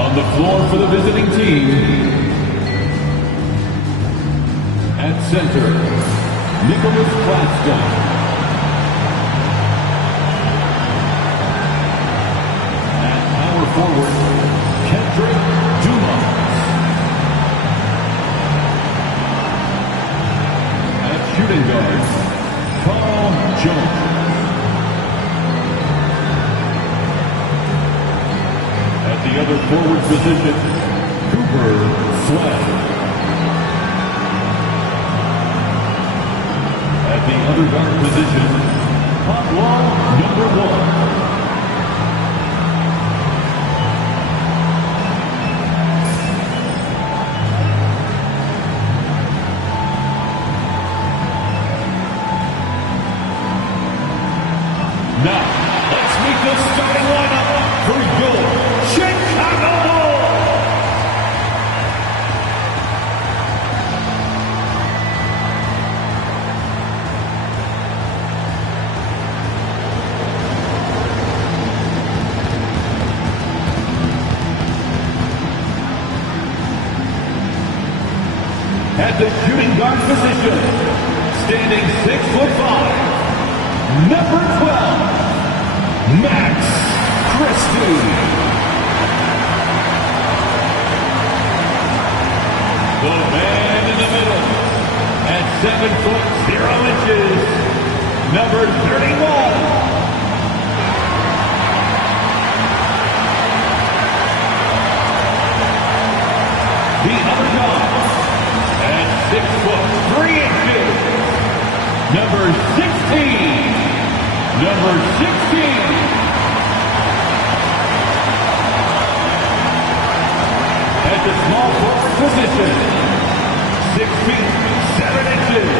On the floor for the visiting team, at center, Nicholas Gladstone. At power forward, Kendrick Dumas. At shooting guard, Carl Jones. At the other forward position, Cooper Flagg. At the other guard position, Pablo number 1. Now, let's meet the starting lineup for your Chicago Bulls. At the shooting guard position, standing 6'5", number 12, Max Christie. The man in the middle, at 7'0", number 31. The other guy, at 6'3", number 16. Number 16. At the small forward position, 6 feet 7 inches.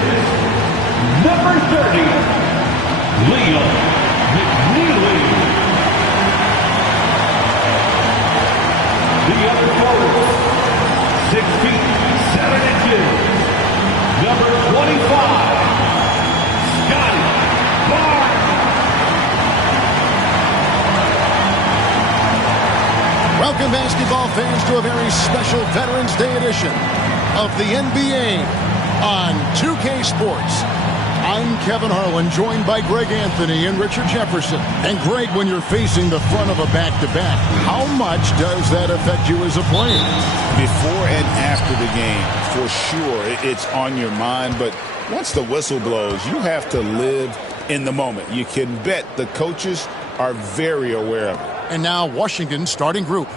Number 30, Leo McNeely. The other forward, 6 feet 7 inches. Number 25, Scotty Barnes. Welcome, basketball fans, to a very special Veterans Day edition of the NBA on 2K Sports. I'm Kevin Harlan, joined by Greg Anthony and Richard Jefferson. And Greg, when you're facing the front of a back-to-back, how much does that affect you as a player? Before and after the game, for sure, it's on your mind. But once the whistle blows, you have to live in the moment. You can bet the coaches are very aware of it. And now Washington's starting group.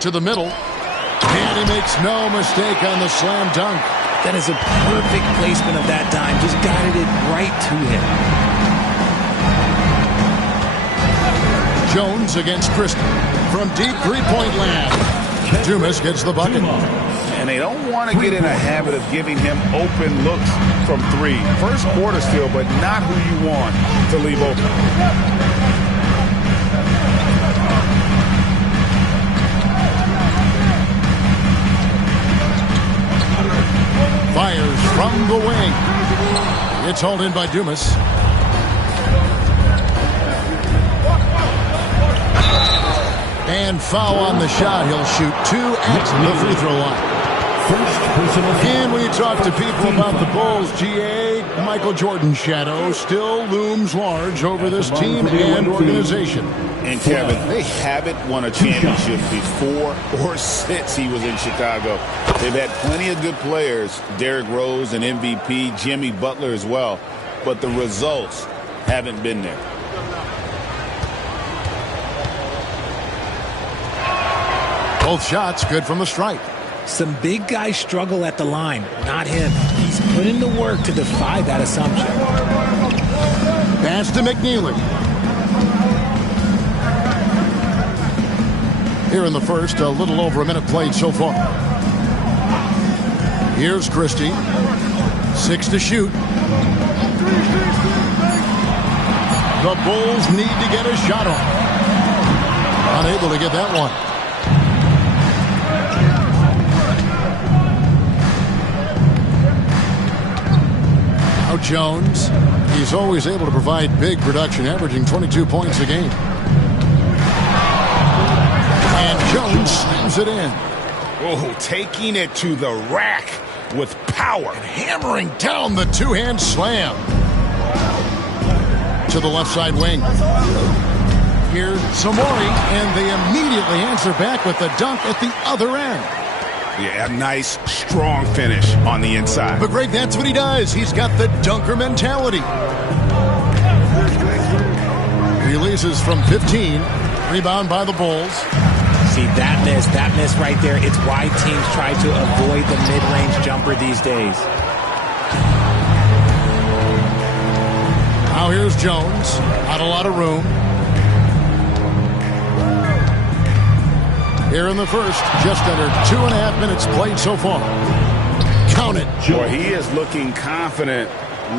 To the middle. And he makes no mistake on the slam dunk. That is a perfect placement of that dime. Just guided it right to him. Jones against Christie. From deep three-point land. Dumas gets the bucket. And they don't want to get in a habit of giving him open looks from three. First quarter still, but not who you want to leave open. Fires from the wing. It's hauled in by Dumas. And foul on the shot. He'll shoot 2 at the free throw line. And when you talk to people about the Bulls, GA, Michael Jordan's shadow still looms large over this team and organization. And Kevin, they haven't won a championship before or since he was in Chicago. They've had plenty of good players, Derrick Rose, an MVP, Jimmy Butler as well, but the results haven't been there. Both shots good from the stripe. Some big guys struggle at the line, not him. He's put in the work to defy that assumption. Pass to McNeely. Here in the first, a little over a minute played so far. Here's Christie. 6 to shoot. The Bulls need to get a shot off. Unable to get that one. Now Jones. He's always able to provide big production, averaging 22 points a game. Jones slams it in. Oh, taking it to the rack with power. Hammering down the two-hand slam. To the left side wing. Here's Samori, and they immediately answer back with the dunk at the other end. Yeah, a nice, strong finish on the inside. But Greg, that's what he does. He's got the dunker mentality. Releases from 15. Rebound by the Bulls. See, that miss right there, it's why teams try to avoid the mid-range jumper these days. Now here's Jones. Not a lot of room. Here in the first, just under 2.5 minutes played so far. Count it. Boy, he is looking confident.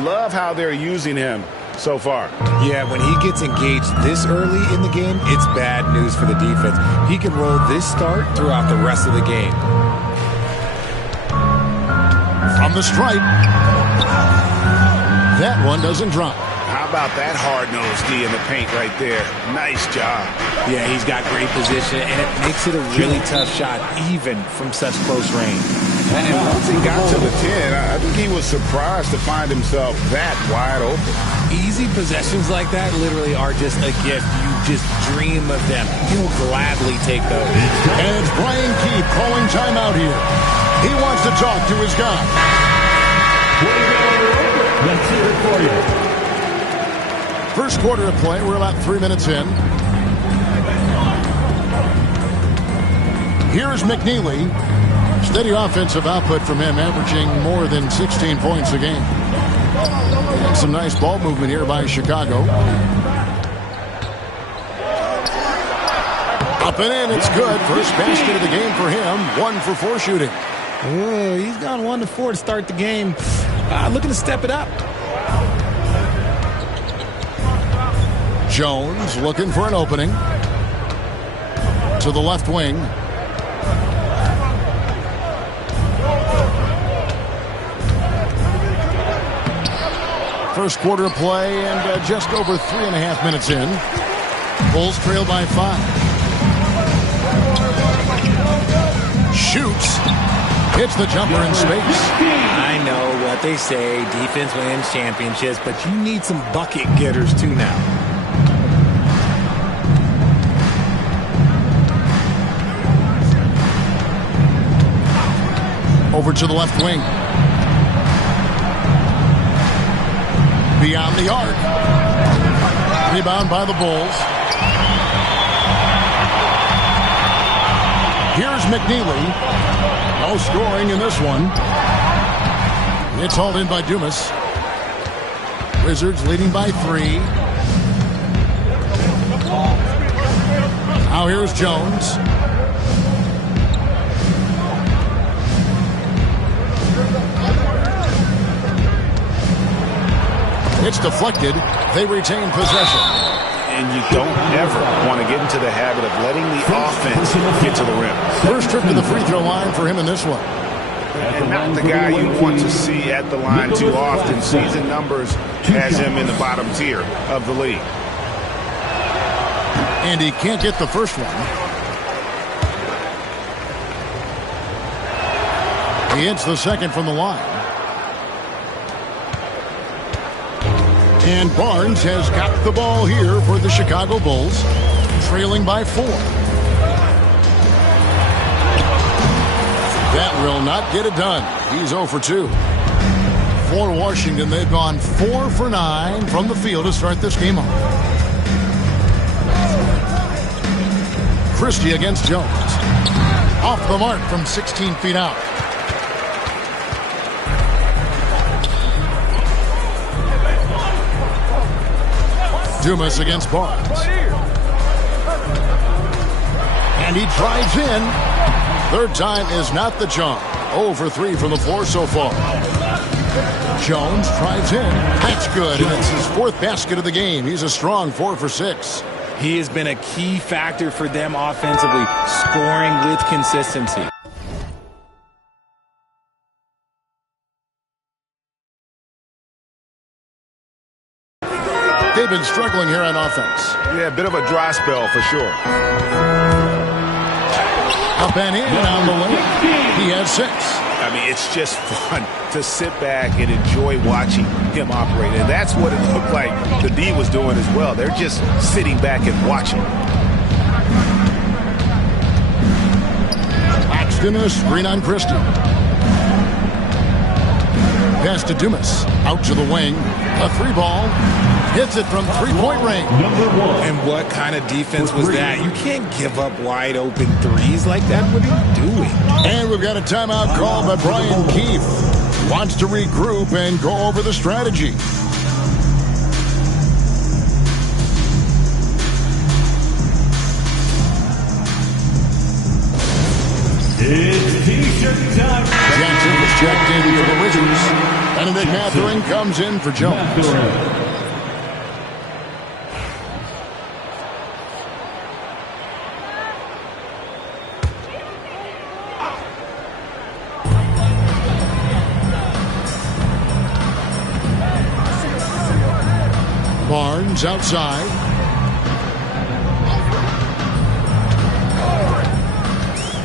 Love how they're using him so far. Yeah, when he gets engaged this early in the game, it's bad news for the defense. He can roll this start throughout the rest of the game. From the stripe. That one doesn't drop. How about that hard-nosed D in the paint right there? Nice job. Yeah, he's got great position, and it makes it a really tough shot, even from such close range. And once he got to the 10, I think he was surprised to find himself that wide open. Easy possessions like that literally are just a gift. You just dream of them. You'll gladly take those. And it's Brian Keith calling timeout here. He wants to talk to his guy. Let's hear it for you. First quarter of play, we're about 3 minutes in. Here's McNeely. Steady offensive output from him, averaging more than 16 points a game. And some nice ball movement here by Chicago. Up and in, it's good. First basket of the game for him. 1 for 4 shooting. Ooh, he's gone 1 to 4 to start the game. Looking to step it up. Jones looking for an opening. To the left wing. First quarter of play and just over 3.5 minutes in. Bulls trail by 5. Shoots. Hits the jumper in space. I know what they say, defense wins championships, but you need some bucket getters too now. Over to the left wing. Beyond the arc. Rebound by the Bulls. Here's McNeely. No scoring in this one. It's hauled in by Dumas. Wizards leading by 3. Now here's Jones. It's deflected. They retain possession. And you don't ever want to get into the habit of letting the offense get to the rim. First trip to the free throw line for him in this one. And not the guy you want to see at the line too often. Season numbers has him in the bottom tier of the league. And he can't get the first one. He hits the second from the line. And Barnes has got the ball here for the Chicago Bulls, trailing by 4. That will not get it done. He's 0 for 2. For Washington, they've gone 4 for 9 from the field to start this game off. Christie against Jones. Off the mark from 16 feet out. Dumas against Barnes. And he drives in. Third time is not the charm. 0 for 3 from the floor so far. Jones drives in. That's good. And it's his 4th basket of the game. He's a strong 4 for 6. He has been a key factor for them offensively, scoring with consistency. They've been struggling here on offense. Yeah, a bit of a dry spell for sure. Up and in on the lane. He has 6. I mean, it's just fun to sit back and enjoy watching him operate. And that's what it looked like the D was doing as well. They're just sitting back and watching. Laxton a screen on Christie. Pass to Dumas. Out to the wing. A 3-ball. Hits it from 3-point range. And what kind of defense was that? You can't give up wide open threes like that. What are you doing? And we've got a timeout called by Brian Keefe. Wants to regroup and go over the strategy. It's T-shirt time. Jackson was checked in for the Wizards. Benedict Mathurin comes in for Jones. Barnes outside.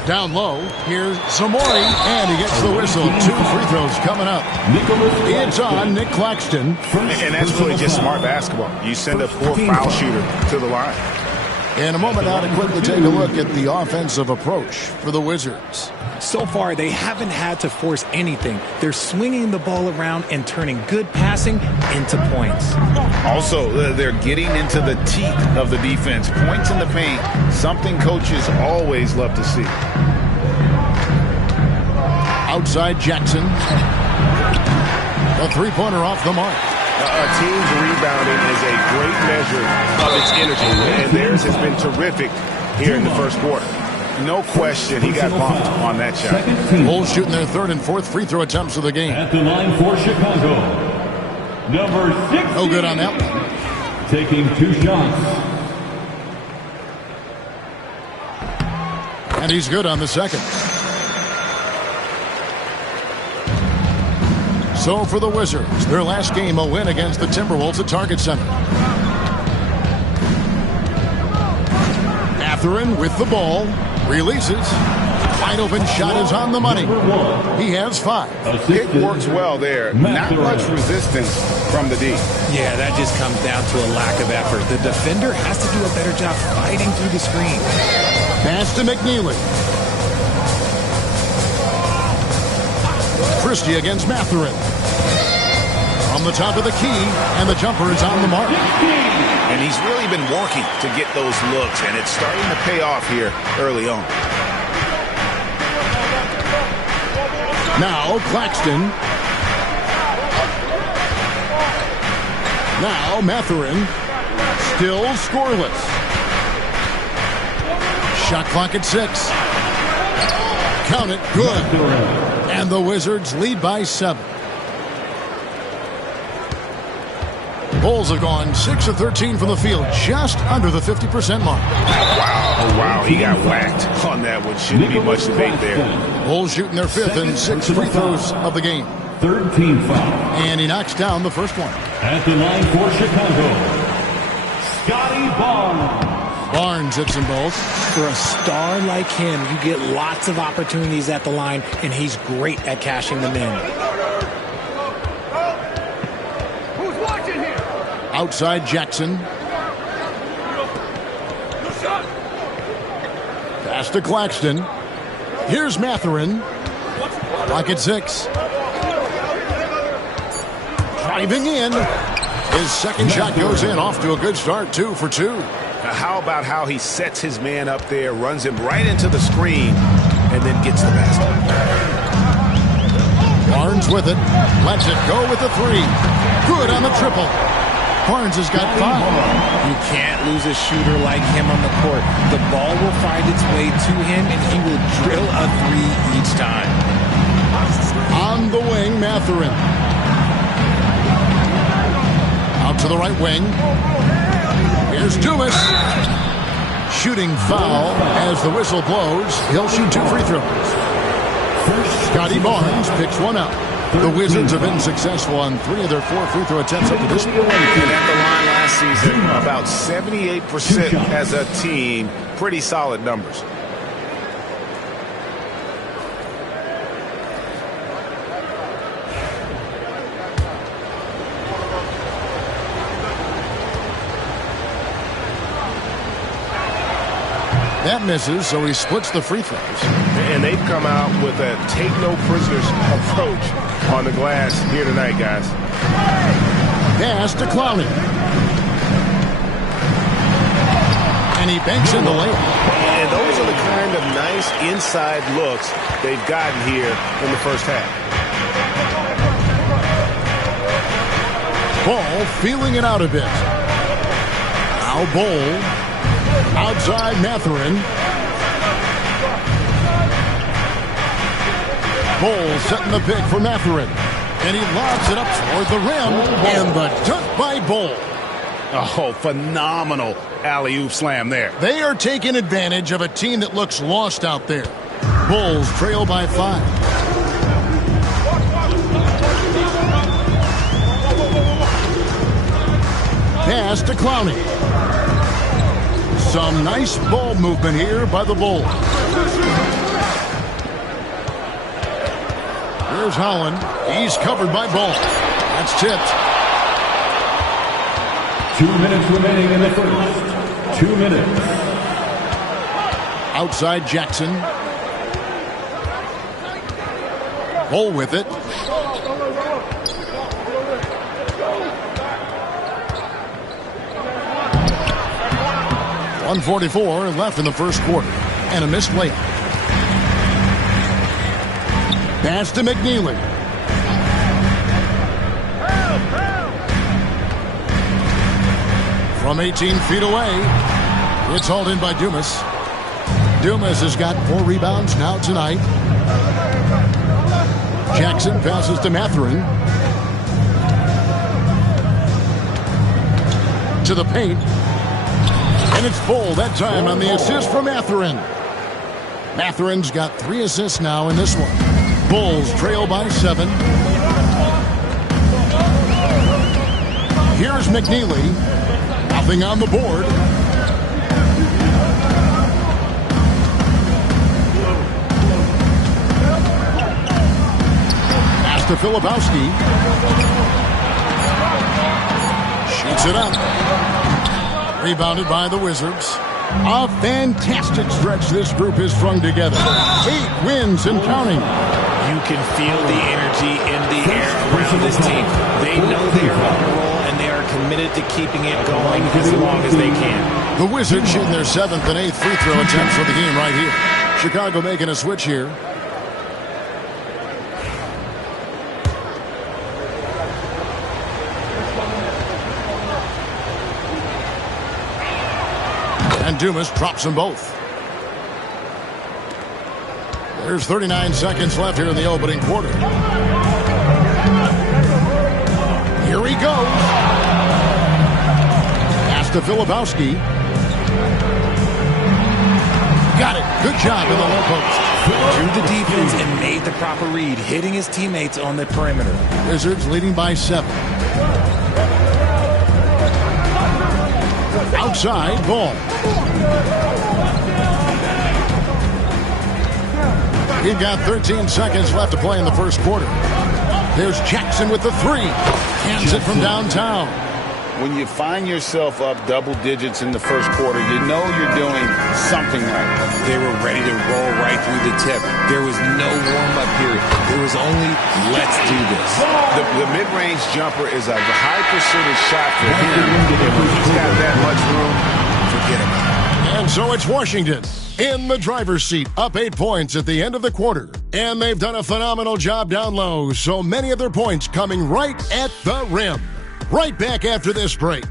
Down low, here's Zamori, and he gets the whistle. 2 free throws coming up. It's on Nick Claxton. And that's really just smart basketball. You send a poor foul shooter to the line. In a moment now to quickly take a look at the offensive approach for the Wizards. So far, they haven't had to force anything. They're swinging the ball around and turning good passing into points. Also, they're getting into the teeth of the defense. Points in the paint, something coaches always love to see. Outside Jackson. A 3-pointer off the mark. A team's rebounding is a great measure of its energy, and theirs has been terrific here in the first quarter. No question he got bumped on that shot. Bulls shooting their 3rd and 4th free throw attempts of the game. At the line for Chicago, number 6. No good on that one. Taking 2 shots. And he's good on the second. So for the Wizards, their last game a win against the Timberwolves at Target Center. Mathurin with the ball. Releases. Wide open shot is on the money. He has 5. Pick works well there. Not much resistance from the D. Yeah, that just comes down to a lack of effort. The defender has to do a better job fighting through the screen. Pass to McNeely. Christie against Mathurin. From the top of the key, and the jumper is on the mark. And he's really been working to get those looks, and it's starting to pay off here early on. Now Claxton. Now Mathurin. Still scoreless. Shot clock at 6. Count it. Good. And the Wizards lead by 7. Bulls have gone 6 of 13 from the field, just under the 50% mark. Wow, he got whacked on that one. Shouldn't be much debate there. Bulls shooting their 5th and 6th free throws of the game. 3rd team foul. And he knocks down the first one. At the line for Chicago, Scotty Barnes. Barnes hits them both. For a star like him, you get lots of opportunities at the line, and he's great at cashing them in. Outside Jackson. Pass to Claxton. Here's Mathurin. Clock at 6. Driving in. His second shot goes in. Off to a good start. 2 for 2. How about how he sets his man up there, runs him right into the screen, and then gets the basket. Barnes with it. Lets it go with the 3. Good on the triple. Barnes has got 5. You can't lose a shooter like him on the court. The ball will find its way to him, and he will drill a 3 each time. On the wing, Mathurin. Out to the right wing. Here's Dumas. Shooting foul as the whistle blows. He'll shoot 2 free throws. Scotty Barnes picks one up. The Wizards have been successful on 3 of their 4 free throw attempts up to this point. And at the line last season, about 78% as a team. Pretty solid numbers. That misses, so he splits the free throws. And they've come out with a take-no-prisoners approach on the glass here tonight, guys. Pass to Clowney. And he banks in the layup. And those are the kind of nice inside looks they've gotten here in the first half. Ball feeling it out a bit. Now Bol. Outside Mathurin. Bol setting the pick for Mathurin. And he lobs it up toward the rim. And the dunk by Bol. Oh, phenomenal alley-oop slam there. They are taking advantage of a team that looks lost out there. Bulls trail by 5. Pass to Clowney. Some nice ball movement here by the Bulls. Here's Holland. He's covered by Ball. That's tipped. 2 minutes remaining in the first. 2 minutes. Outside Jackson. Ball with it. .144 left in the first quarter. And a missed layup. Pass to McNeely. From 18 feet away, it's hauled in by Dumas. Dumas has got 4 rebounds now tonight. Jackson passes to Mathurin. To the paint. And it's Bol that time on the assist from Mathurin. Mathurin's got 3 assists now in this one. Bulls trail by 7. Here's McNeely. Nothing on the board. Pass to Filipowski. Shoots it up. Rebounded by the Wizards. A fantastic stretch this group has strung together. 8 wins and counting. You can feel the energy in the air around this team. They know they are on a roll, and they are committed to keeping it going as long as they can. The Wizards shooting their 7th and 8th free throw attempts for the game right here. Chicago making a switch here. And Dumas drops them both. There's 39 seconds left here in the opening quarter. Here he goes. Pass to Filipowski. Got it. Good job in the low post. Drew the defense and made the proper read, hitting his teammates on the perimeter. Wizards leading by 7. Outside Ball. We've got 13 seconds left to play in the first quarter. There's Jackson with the 3. Hands it from downtown. When you find yourself up double digits in the first quarter, you know you're doing something right. They were ready to roll right through the tip. There was no warm-up period. There was only, let's do this. The mid-range jumper is a high percentage shot for him. And when he's got that much room, forget about it. And so it's Washington in the driver's seat, up 8 points at the end of the quarter. And they've done a phenomenal job down low, so many of their points coming right at the rim. Right back after this break.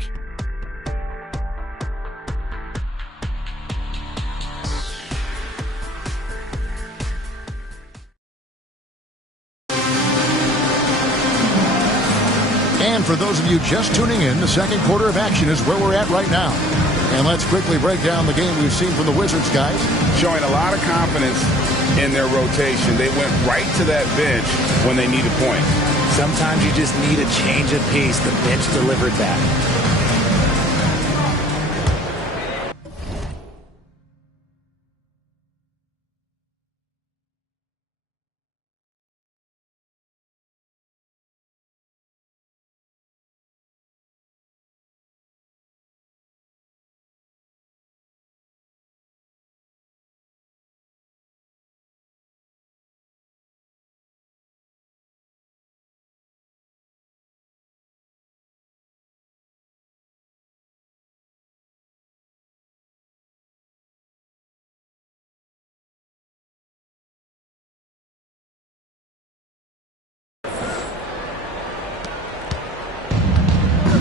And for those of you just tuning in, the second quarter of action is where we're at right now. And let's quickly break down the game we've seen from the Wizards, guys. Showing a lot of confidence in their rotation. They went right to that bench when they needed points. Sometimes you just need a change of pace. The bench delivered that.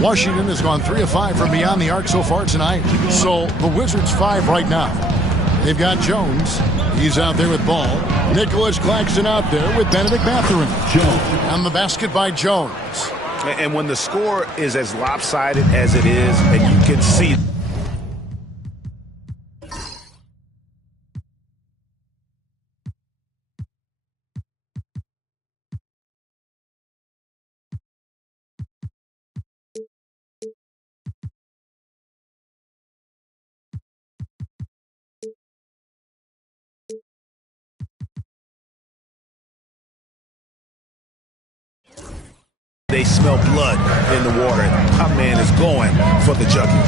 Washington has gone 3 of 5 from beyond the arc so far tonight. So the Wizards 5 right now. They've got Jones. He's out there with ball. Nicholas Claxton out there with Benedict Mathurin. On the basket by Jones. And when the score is as lopsided as it is, and you can see they smell blood in the water. Our man is going for the jugular.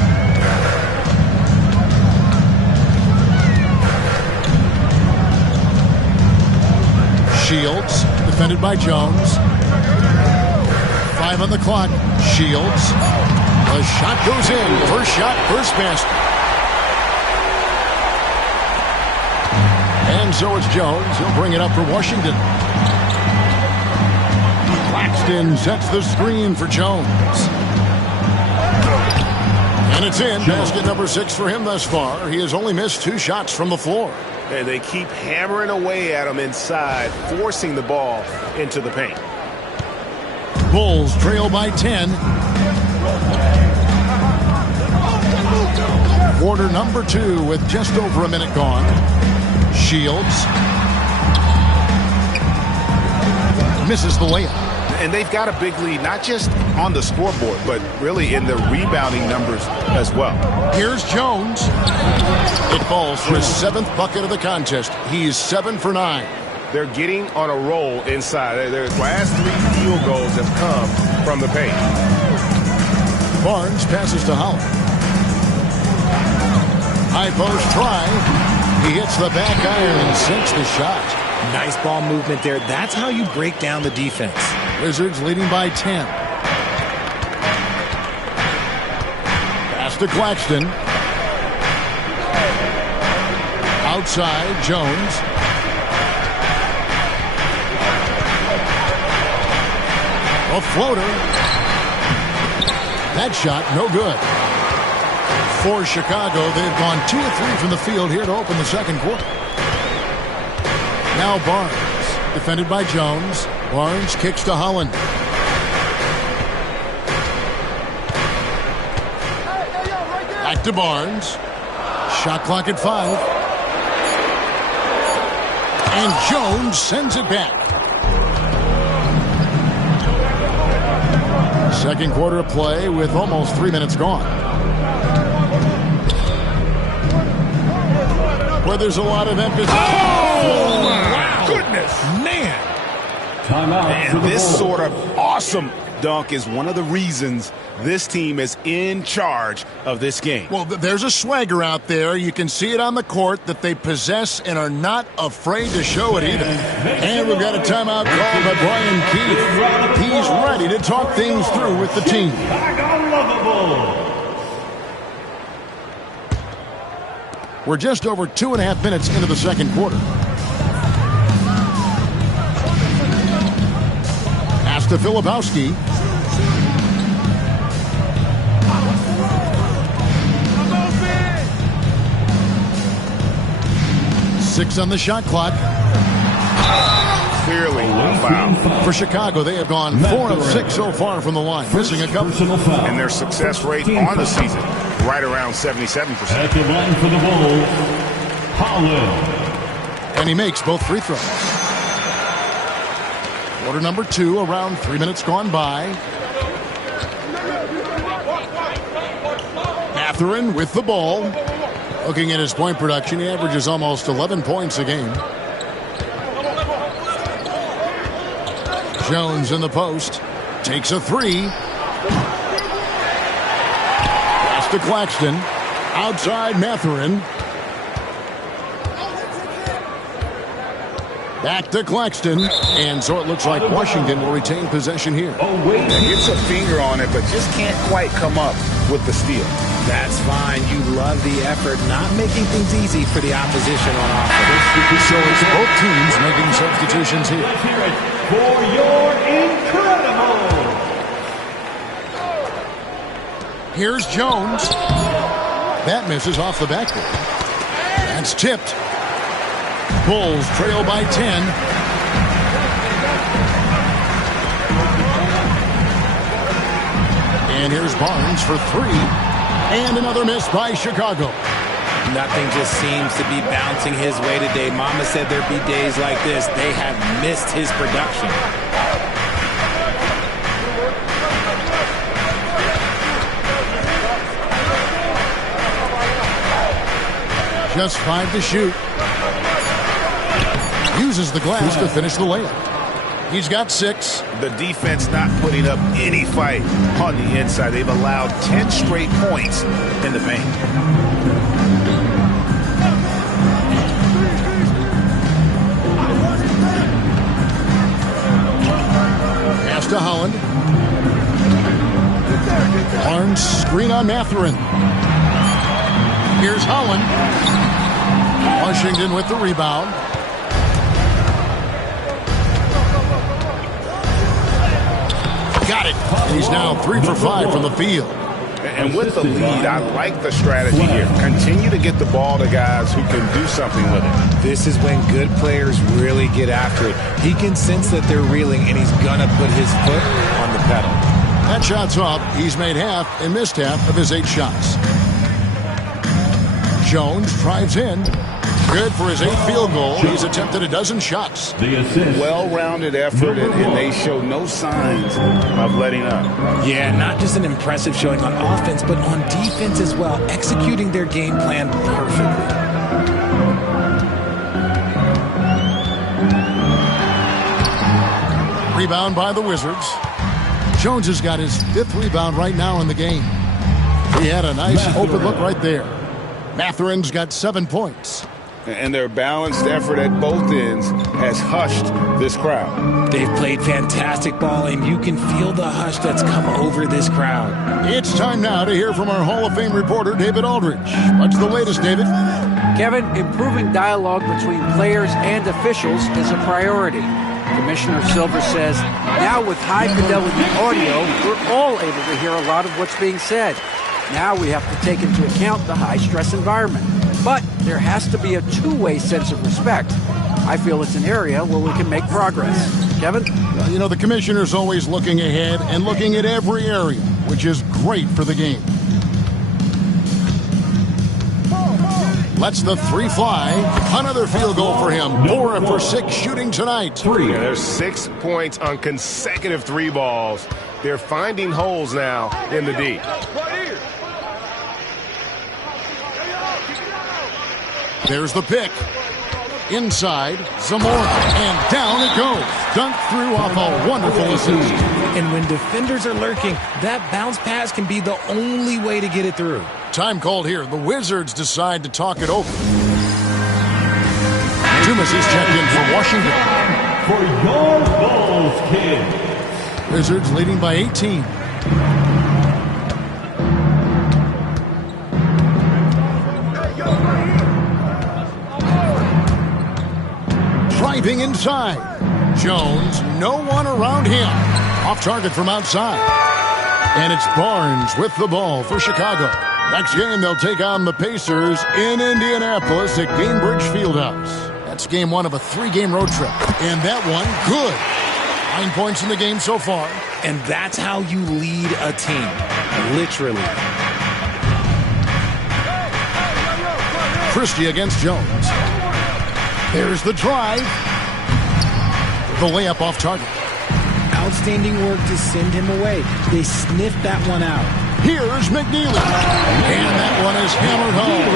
Shields, defended by Jones. 5 on the clock. Shields. The shot goes in. First shot, first basket. And so it's Jones. He'll bring it up for Washington. Claxton sets the screen for Jones. And it's in. Basket number 6 for him thus far. He has only missed 2 shots from the floor. And they keep hammering away at him inside, forcing the ball into the paint. Bulls trail by 10. Quarter number 2 with just over a minute gone. Shields misses the layup. And they've got a big lead, not just on the scoreboard, but really in the rebounding numbers as well. Here's Jones. It falls for his 7th bucket of the contest. He's 7 for 9. They're getting on a roll inside. Their last 3 field goals have come from the paint. Barnes passes to Howard. High post try. He hits the back iron and sinks the shot. Nice ball movement there. That's how you break down the defense. Wizards leading by 10. Pass to Claxton. Outside, Jones. A floater. That shot, no good. For Chicago, they've gone 2 of 3 from the field here to open the second quarter. Now Barnes, defended by Jones. Barnes kicks to Holland. Back to Barnes. Shot clock at 5. And Jones sends it back. Second quarter of play with almost 3 minutes gone. Where there's a lot of emphasis. Oh, my goodness. Man. Timeout. And this sort of awesome dunk is one of the reasons this team is in charge of this game. Well, there's a swagger out there. You can see it on the court that they possess and are not afraid to show it either. And we've got a timeout called by Brian Keith. He's ready to talk things through with the team. We're just over 2.5 minutes into the second quarter. Pass to Filipowski. Six on the shot clock. Clearly a foul. For Chicago, they have gone 4 of 6 so far from the line, missing a couple. And their success rate on the season, right around 77%. At the line for the Bulls, Holland. And he makes both free throws. Quarter number 2, around 3 minutes gone by. Mathurin with the ball. Looking at his point production, he averages almost 11 points a game. Jones in the post. Takes a 3. Pass to Claxton. Outside Mathurin. Back to Claxton. And so it looks like Washington will retain possession here. Gets a finger on it, but just can't quite come up with the steal. That's fine. You love the effort, not making things easy for the opposition on offense. So it's both teams making substitutions here. Let's hear it for your incredible. Here's Jones. That misses off the backboard. That's tipped. Bulls trail by 10. And here's Barnes for 3. And another miss by Chicago. Nothing just seems to be bouncing his way today. Mama said there'd be days like this. They have missed his production. Just 5 to shoot. Uses the glass to finish the layup. He's got 6. The defense not putting up any fight on the inside. They've allowed 10 straight points in the paint. Pass to Holland. Barnes screen on Mathurin. Here's Holland. Washington with the rebound. Got it. He's now 3 for 5 from the field. And with the lead, I like the strategy here. Continue to get the ball to guys who can do something with it. This is when good players really get after it. He can sense that they're reeling, and he's going to put his foot on the pedal. That shot's up. He's made half and missed half of his 8 shots. Jones drives in. Good for his 8th field goal. He's attempted a dozen shots. Well-rounded effort, and they show no signs of letting up. Yeah, not just an impressive showing on offense, but on defense as well, executing their game plan perfectly. Rebound by the Wizards. Jones has got his 5th rebound right now in the game. He had a nice open look right there. Mathurin's got 7 points. And their balanced effort at both ends has hushed this crowd. They've played fantastic ball, and you can feel the hush that's come over this crowd. It's time now to hear from our Hall of Fame reporter, David Aldridge. What's the latest, David? Kevin, improving dialogue between players and officials is a priority. Commissioner Silver says, now with high-fidelity audio, we're all able to hear a lot of what's being said. Now we have to take into account the high-stress environment. But there has to be a two-way sense of respect. I feel it's an area where we can make progress. Kevin? Well, you know, the commissioner's always looking ahead and looking at every area, which is great for the game. Lets the 3 fly. Another field goal for him. 4 for 6 shooting tonight. Yeah, there's 6 points on consecutive 3 balls. They're finding holes now in the D. There's the pick. Inside, Zamora. And down it goes. Dunked through off a wonderful assist. And when defenders are lurking, that bounce pass can be the only way to get it through. Time called here. The Wizards decide to talk it over. Dumas is checked in for Washington. For your Bulls, kids. Wizards leading by 18. Driving inside. Jones, no one around him. Off target from outside. And it's Barnes with the ball for Chicago. Next game, they'll take on the Pacers in Indianapolis at Gainbridge Fieldhouse. That's game 1 of a 3-game road trip. And that one, good. 9 points in the game so far. And that's how you lead a team. Literally. Christie against Jones. There's the drive. The layup off target. Outstanding work to send him away. They sniffed that one out. Here's McNeely. And that one is hammered home.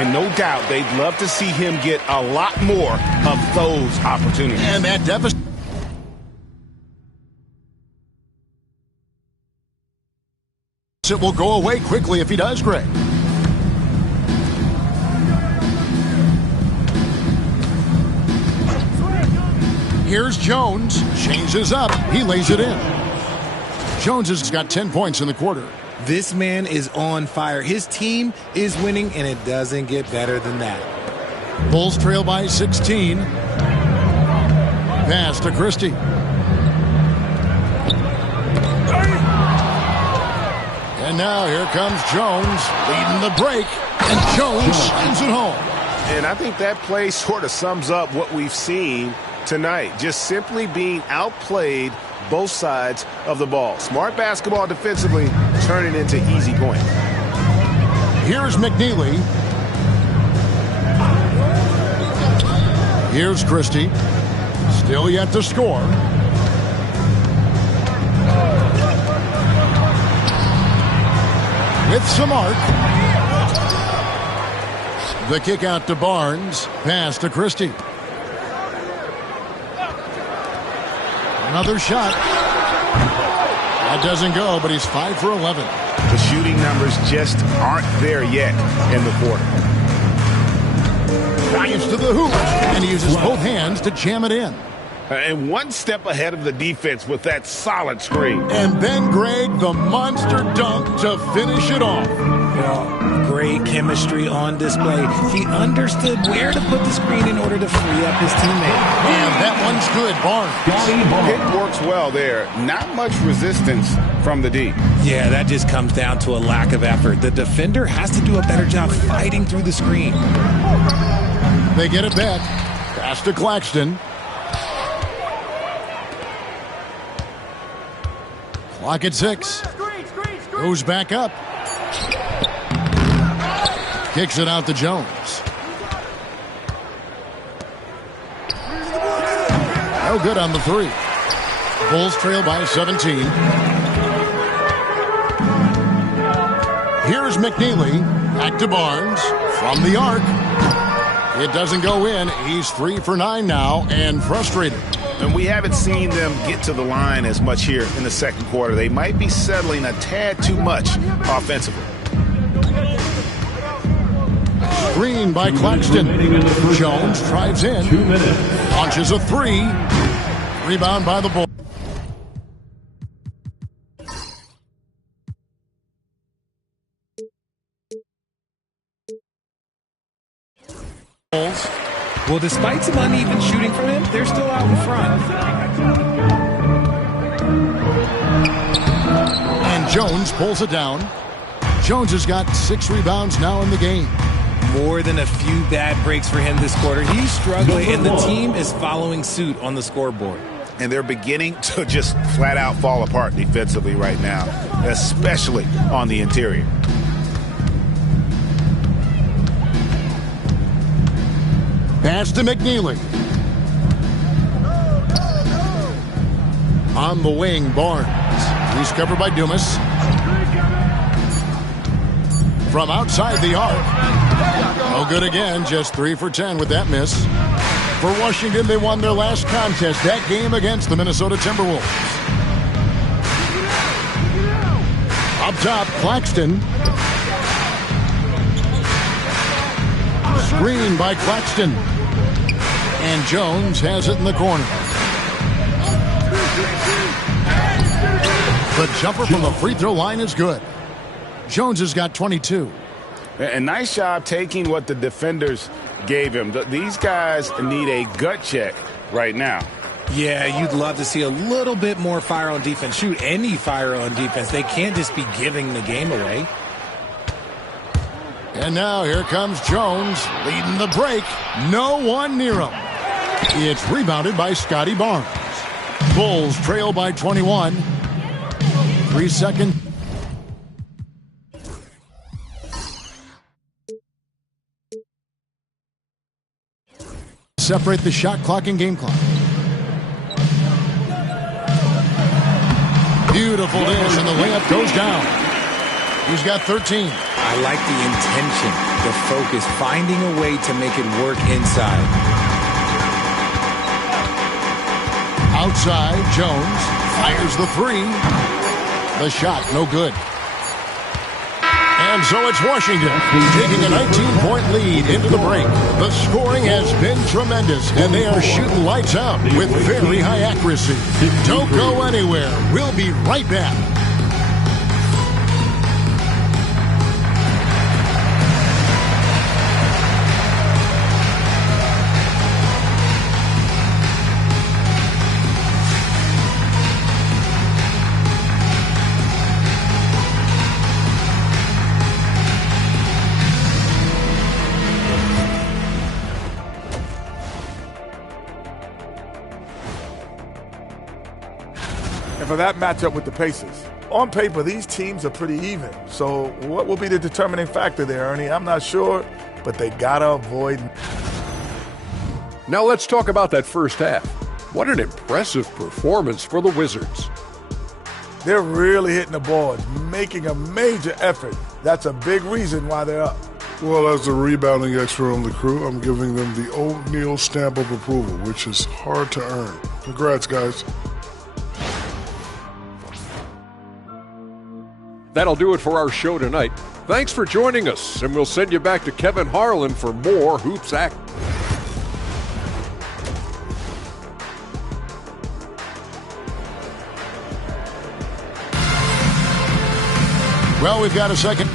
And no doubt they'd love to see him get a lot more of those opportunities. And that deficit will go away quickly if he does, Greg. Here's Jones. Changes up. He lays it in. Jones has got 10 points in the quarter. This man is on fire. His team is winning, and it doesn't get better than that. Bulls trail by 16. Pass to Christie. And now here comes Jones leading the break, and Jones slams it home. And I think that play sort of sums up what we've seen tonight. Just simply being outplayed both sides of the ball. Smart basketball defensively, turning into easy points. Here's McNeely. Here's Christie. Still yet to score. With some arc. The kick out to Barnes. Pass to Christie. Another shot. That doesn't go, but he's 5 for 11. The shooting numbers just aren't there yet in the quarter. Drives to the hoop, and he uses both hands to jam it in. And one step ahead of the defense with that solid screen. And then Greg, the monster dunk to finish it off. Great chemistry on display. He understood where to put the screen in order to free up his teammate. And that one's good, Barnes. It works well there. Not much resistance from the D. Yeah, that just comes down to a lack of effort. The defender has to do a better job fighting through the screen. They get it back. Pass to Claxton. Clock at 6. Goes back up. Kicks it out to Jones. No good on the 3. Bulls trail by 17. Here's McNeely. Back to Barnes. From the arc. It doesn't go in. He's 3 for 9 now and frustrated. And we haven't seen them get to the line as much here in the second quarter. They might be settling a tad too much offensively. Screen by Claxton. Jones drives in. Launches a 3. Rebound by the Bulls. Well, despite some uneven shooting from him, they're still out in front. And Jones pulls it down. Jones has got 6 rebounds now in the game. More than a few bad breaks for him this quarter. He's struggling, and the team is following suit on the scoreboard. And they're beginning to just flat out fall apart defensively right now, especially on the interior. Pass to McNeely. On the wing, Barnes. He's covered by Dumas. From outside the arc. No good again, just 3 for 10 with that miss. For Washington, they won their last contest, that game against the Minnesota Timberwolves. Up top, Claxton. Screen by Claxton. And Jones has it in the corner. The jumper from the free throw line is good. Jones has got 22. And nice job taking what the defenders gave him. These guys need a gut check right now. Yeah, you'd love to see a little bit more fire on defense. Shoot, any fire on defense. They can't just be giving the game away. And now here comes Jones leading the break. No one near him. It's rebounded by Scotty Barnes. Bulls trail by 21. 3 seconds. Separate the shot clock and game clock. Beautiful dish, and the layup goes down. He's got 13. I like the intention, the focus, finding a way to make it work inside. Outside, Jones fires the 3. The shot, no good. And so it's Washington taking a 19-point lead into the break. The scoring has been tremendous, and they are shooting lights out with very high accuracy. Don't go anywhere. We'll be right back. and for that matchup with the Pacers. On paper, these teams are pretty even. So what will be the determining factor there, Ernie? I'm not sure, but they gotta avoid. Now let's talk about that first half. What an impressive performance for the Wizards. They're really hitting the boards, making a major effort. That's a big reason why they're up. Well, as the rebounding expert on the crew, I'm giving them the O'Neal stamp of approval, which is hard to earn. Congrats, guys. That'll do it for our show tonight. Thanks for joining us, and we'll send you back to Kevin Harlan for more Hoops Act. Well, we've got a second.